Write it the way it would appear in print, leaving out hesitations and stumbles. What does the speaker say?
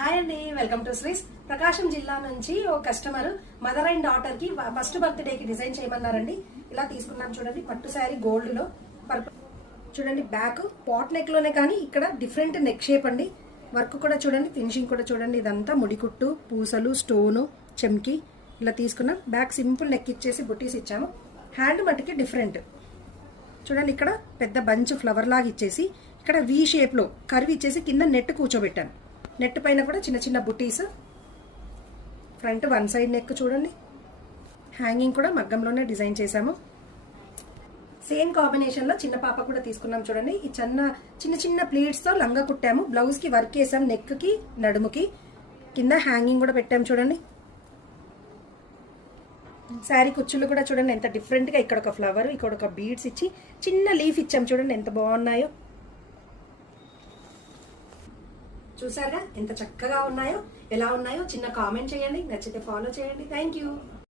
Hi అండి, welcome to శ్రీస్. ప్రకాశం జిల్లా నుంచి ఓ కస్టమర్ మదర్ అండ్ డాటర్ కి ఫస్ట్ బర్త్డే కి డిజైన్ చేయమన్నారండి. ఇలా తీసుకున్నాం చూడండి, పట్టు శారీ గోల్డ్ లో పర్పుల్ చూడండి. బ్యాక్ పాట్ నెక్ లోనే కానీ ఇక్కడ డిఫరెంట్ నెక్ షేప్ అండి. వర్క్ కూడా చూడండి, ఫినిషింగ్ కూడా చూడండి. ఇదంతా ముడికుట్టు, పూసలు, స్టోను, చెమ్కి ఇలా తీసుకున్నాం. బ్యాక్ సింపుల్ నెక్ ఇచ్చేసి బుటీస్ ఇచ్చాము. హ్యాండ్ మట్టికి డిఫరెంట్ చూడండి. ఇక్కడ పెద్ద బంచ్ ఫ్లవర్ లాగా ఇచ్చేసి ఇక్కడ వి షేప్ లో కర్వ్ ఇచ్చేసి కింద నెట్ కూర్చోబెట్టాను. నెట్ పైన కూడా చిన్న చిన్న బుటీస్. ఫ్రంట్ వన్ సైడ్ నెక్ చూడండి. హ్యాంగింగ్ కూడా మగ్గంలోనే డిజైన్ చేశాము. సేమ్ కాంబినేషన్ లో చిన్న పాప కూడా తీసుకున్నాం చూడండి. ఈ చిన్న చిన్న ప్లీట్స్ తో లంగా కుట్టాము. బ్లౌజ్ కి వర్క్ వేసాం, నెక్ కి నడుముకి. కింద హ్యాంగింగ్ కూడా పెట్టాము చూడండి. శారీ కుచ్చులు కూడా చూడండి ఎంత డిఫరెంట్ గా. ఇక్కడ ఒక ఫ్లవర్, ఇక్కడ ఒక బీడ్స్ ఇచ్చి చిన్న లీఫ్ ఇచ్చాం చూడండి, ఎంత బాగున్నాయో. చూసారా ఎంత చక్కగా ఉన్నాయో. ఎలా ఉన్నాయో చిన్న కామెంట్ చేయండి. నచ్చితే ఫాలో చేయండి. Thank you.